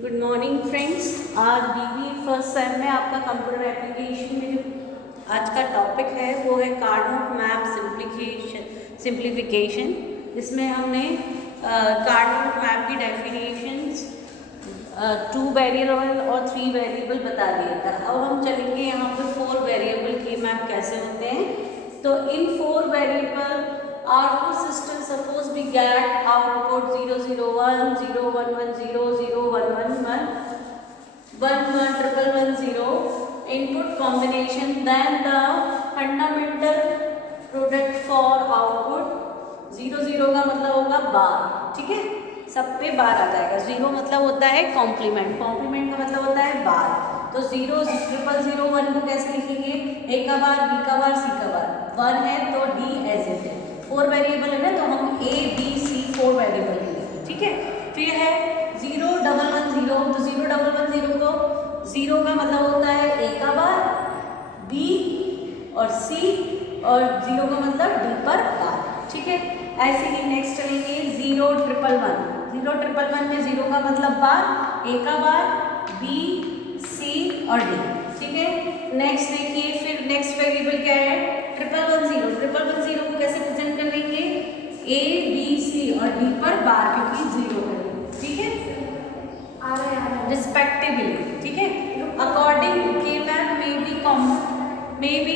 Good morning friends. आज BBA first sem में आपका कंप्यूटर एप्लीकेशन में जो आज का टॉपिक है वो है कार्नोट मैप सिंप्लीफिकेशन। इसमें हमने कार्नोट मैप की डेफिनेशंस 2 वेरिएबल और 3 वेरिएबल बता दिया था। अब हम चलेंगे यहाँ पे 4 वेरिएबल के मैप कैसे होते हैं। तो इन 4 variable our system suppose we get output 001 0110 0111 11110 input combination, then the fundamental product for output 00 का मतलब होगा बार, ठीक है, सब पे बार आ जाएगा। 0 मतलब होता है कॉम्प्लीमेंट, कॉम्प्लीमेंट का मतलब होता है बार। तो 0 0001 को कैसे लिखेंगे? ए का बार, बी का बार, सी का बार, 1 है तो डी एज इट है। 4 वेरिएबल है ना, तो हम ए बी सी 4 वेरिएबल लेंगे, ठीक है। फिर है 0110, तो 0110 को 0 का मतलब होता है ए का बार, बी और सी, और 0 का मतलब डी पर बार, ठीक है। ऐसे ही नेक्स्ट चलेंगे 0111, 0111 में 0 का मतलब बार, ए का बार, बी सी और डी, ठीक है। नेक्स्ट देखिए, फिर नेक्स्ट वेरिएबल क्या है? 1110 को कैसे प्रेजेंट कर देंगे? ए बी सी और डी पर बार, क्योंकि 0 है, ठीक है, रिस्पेक्टिवली, ठीक है। अकॉर्डिंग के map may be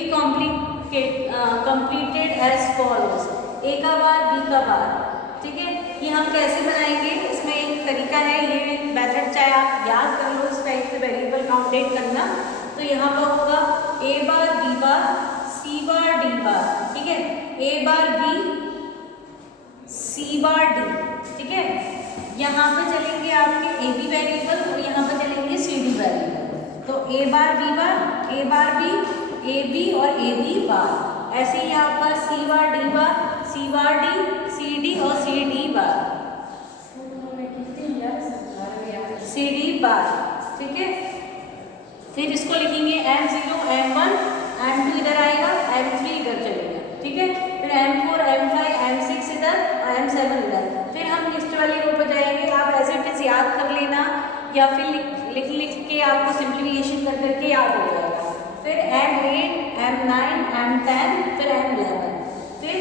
completed as follows: ए का बार, बी का बार, ठीक है। ये हम कैसे बनाएंगे? इसमें एक तरीका है, ये मेथड चाहे आप याद कर लो, इस टाइप से वेरिएबल काउंटेड करना। तो यहाँ पर होगा ए bar, B bar, C bar, D बार, ठीक है, A bar, B, C bar, D, ठीक है। यहाँ पे चलेंगे आपके ए बी वेरिएबल और यहाँ पे चलेंगे सी डी वेरिएबल। तो A bar, B bar, A bar, B, A B और ए बी बार। ऐसे ही यहाँ पर C bar, D bar, C bar, D, C D और C D bar, C D बार, ठीक है। फिर इसको लिखेंगे M0, M1, M2 इधर आएगा, M3 इधर चलेगा, ठीक है। फिर M4, M5, M6 इधर, M7 इधर। फिर हम लिस्ट वाली रो पर जाएंगे। आप एज इट इज याद कर लेना या फिर लिख के आपको सिंप्लीफिकेशन कर करके याद हो जाएगा। फिर M8, M9, M10, फिर M11, फिर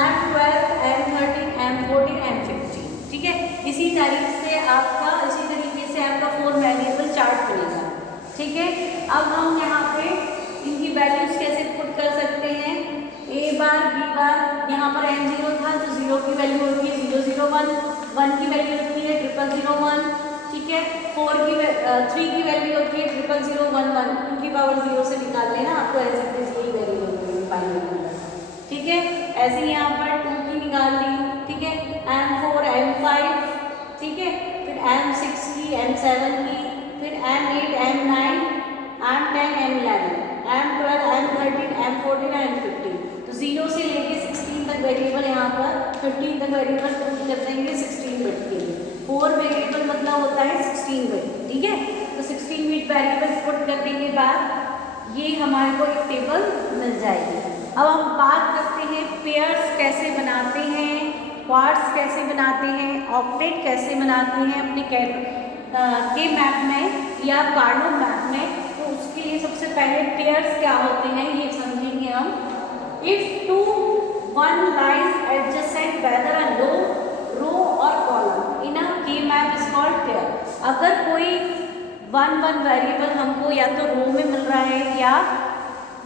M12, M13, M14, M15, ठीक है। इसी तरीके से आपका 4 वेरिएबल चार्ट बनेगा, ठीक है। अब हम यहाँ पे इनकी वैल्यूज कैसे पुट कर सकते हैं? ए बार, बी बार, यहाँ पर M0 था तो 0 की वैल्यू होती है 001, 1 की वैल्यू होती है 0001, ठीक है। 3 की वैल्यू होती है 00011, 2 की पावर 0 से निकाल लेना, आपको ऐसे यही वैल्यू होगी फाइनल, ठीक है। ऐसे ही यहाँ पर 2 की निकाल ली, ठीक है, M4, M5, ठीक है, फिर M6 की, M7 की, फिर M8, M9, M10, M11, M12, M13, M14, M15। तो 0 से लेके 16 तक वेरिएबल यहाँ पर 15 तक वेरिएबल पुट कर देंगे 16 बिट के लिए। 4 वेरिएबल मतलब होता है 16 बिट, ठीक है। तो 16 बिट वेरिएबल पुट करने के बाद ये हमारे को एक टेबल मिल जाएगी। अब हम बात करते हैं पेयर्स कैसे बनाते हैं, क्वाड्स कैसे बनाते हैं, ऑक्टेट कैसे बनाते हैं अपने के मैप में या कार्नोट मैप में। तो उसके लिए सबसे पहले पेयर्स क्या होते हैं ये समझेंगे हम। If two one lies adjacent whether a row और कॉलम इन अ के मैप इज कॉल्ड पेयर। अगर कोई वन वेरिएबल हमको या तो रो में मिल रहा है या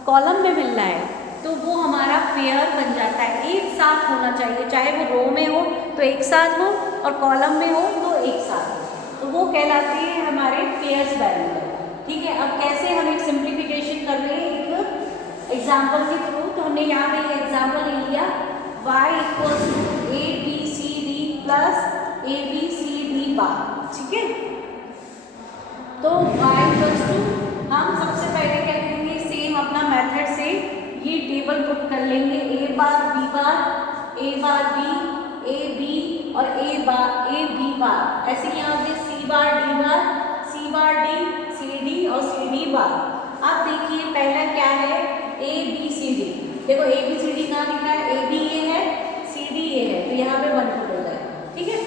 कॉलम में मिल रहा है तो वो हमारा पेयर बन जाता है। एक साथ होना चाहिए, चाहे वो रो में हो तो एक साथ हो और कॉलम में हो तो एक साथ हो, तो वो कहलाती है हमारे पेयर्स वेरिएबल, ठीक है। अब कैसे हम एक सिंप्लीफिकेशन कर रहे हैं एक एग्जाम्पल के थ्रू। तो हमने यहाँ पे एग्जाम्पल ले लिया y = ABCD प्लस ABCD बार, ठीक है। तो y = हम सबसे पहले क्या करेंगे, सेम अपना मेथड से ये टेबल पुट कर लेंगे। A bar, B bar, A bar, B, A B और ए बी बार। ऐसे यहाँ पे C bar, D bar, C bar, D, C D और सी डी बार। अब देखिए पहला क्या है, ए बी सी डी। देखो ए बी सी डी कहाँ लिखा है? ए बी ये है, सी डी ये है, तो यहाँ पे 1 पुट हो जाएगा, ठीक है।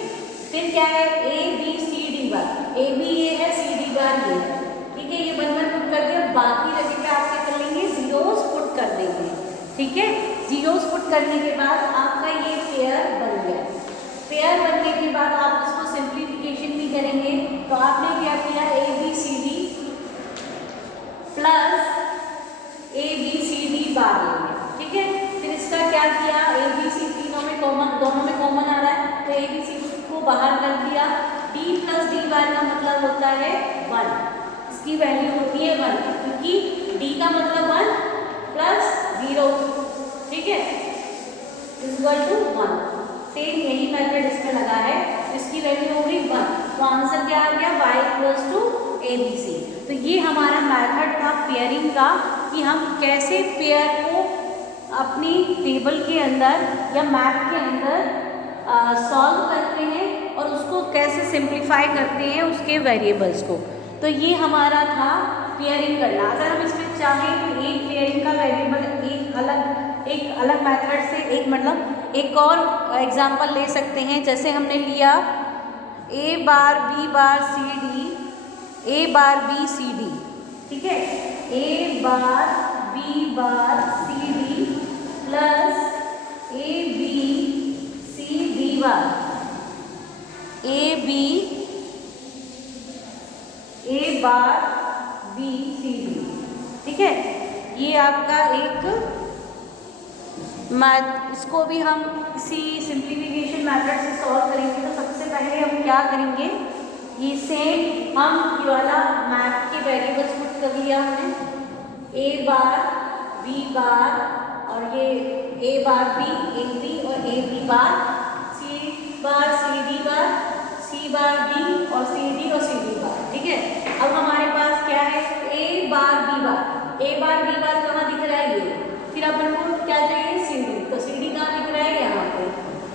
फिर क्या है? A B C D bar. A B ये है, सी डी बार ये है, ठीक है। ये 1 1 पुट कर दिया, बाकी जगह पे आप क्या कर लेंगे, जीरोस पुट कर देंगे, ठीक है। जीरोस पुट करने के बाद आपका ये पेयर बन गया। पेयर बनने के बाद आप इसको सिंप्लीफिकेशन भी करेंगे, तो आपने क्या किया, A B C D plus A B C D bar लेंगे, ठीक है। फिर इसका क्या किया, ए बी सी तीनों में कॉमन, दोनों में कॉमन आ रहा है, तो ए बी सी को बाहर कर दिया। डी प्लस डी बार का मतलब होता है 1, इसकी वैल्यू होती है 1, क्योंकि डी का मतलब 1 प्लस 0, ठीक है, इक्वल टू 1। सेम यही मेथड इसमें लगा है, इसकी वैल्यू होगी 1, तो आंसर क्या आ गया, y equals to A B C. तो ये हमारा मेथड था पेयरिंग का, कि हम कैसे पेयर को अपनी टेबल के अंदर या मैप के अंदर सॉल्व करते हैं और उसको कैसे सिंप्लीफाई करते हैं उसके वेरिएबल्स को। तो ये हमारा था पेयरिंग करना। अगर हम इसमें चाहें कि एक पेयरिंग का वेरिएबल एक अलग मेथड से, एक मतलब एक और एग्जांपल ले सकते हैं। जैसे हमने लिया A bar B bar C D, A bar B C D, ठीक है, A bar B bar C D plus A B C D bar, A B A bar B C D, ठीक है। ये आपका एक इसको भी हम इसी सिंप्लीफिकेशन मेथड से सॉल्व करेंगे। तो सबसे पहले हम क्या करेंगे, ये सेम हम ये वाला मैप के वेरिएबल्स पुट कर लिया हमने, ए बार बी बार और ये ए बार बी, ए बी और A B bar, C bar C D bar, C bar D और सी डी और सी डी बार, ठीक है। अब हमारे पास क्या है, A bar B bar, A bar B बार कहाँ दिख रहा है, ये। फिर अपन को क्या चाहिए, सी डी, तो सी डी कहाँ दिख रहा है, यहाँ पे,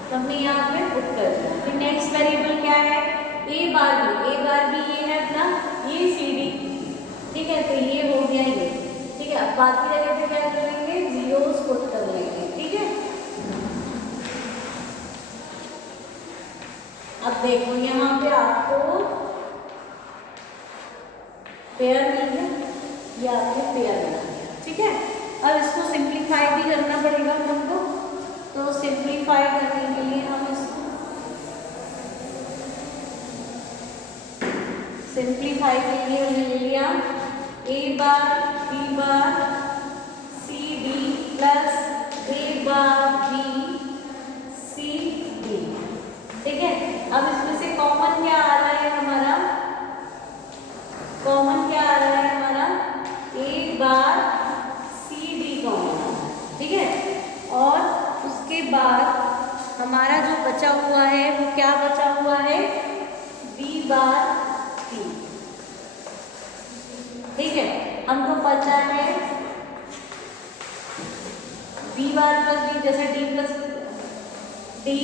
तो हमने यहाँ पे पुट कर दिया। फिर नेक्स्ट वेरिएबल क्या है, ए बार बी ये है अपना, ये सी डी, ठीक है, तो ये हो गया ये, ठीक है। अब बाकी जगह पे क्या करेंगे, जीरोस पुट कर लेंगे, ठीक है। अब देखो यहाँ पे आपको पेयर मिल गया, ये आपको पेयर बना गया, ठीक है। अब इसको सिंप्लीफाई भी करना पड़ेगा हमको, तो सिंप्लीफाई करने के लिए हम इसको सिंप्लीफाई के लिए हमने ले लिया A bar B bar C D plus A bar B C D, ठीक है। अब इसमें से कॉमन क्या आ रहा है हमारा, कॉमन क्या आ रहा है हमारा, ए बार सी डी कॉमन आ रहा है, ठीक है। और उसके बाद हमारा जो बचा हुआ है वो क्या बचा हुआ है, बी बार सी, ठीक है। हमको पता है बी बार प्लस बी, जैसे डी प्लस डी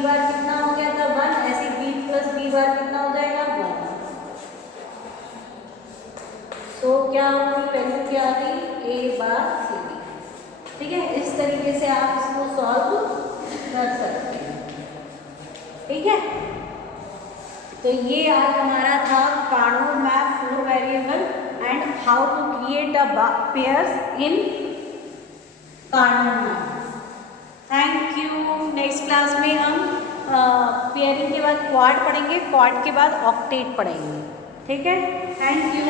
बार कितना हो गया था 1, ऐसे बी प्लस बी बार कितना हो जाएगा 1। तो क्या होगी, वैल्यू क्या आ गई, ए बार सी डी, ठीक है। इस तरीके से आप इसको सॉल्व कर सकते हैं, ठीक है। तो ये आज हमारा था Karnaugh map 4 variable and how to create a pairs in Karnaugh map. Thank you. Next class में हम पेयरिंग के बाद क्वाड पढ़ेंगे, क्वाड के बाद ऑक्टेट पढ़ेंगे, ठीक है। Thank you.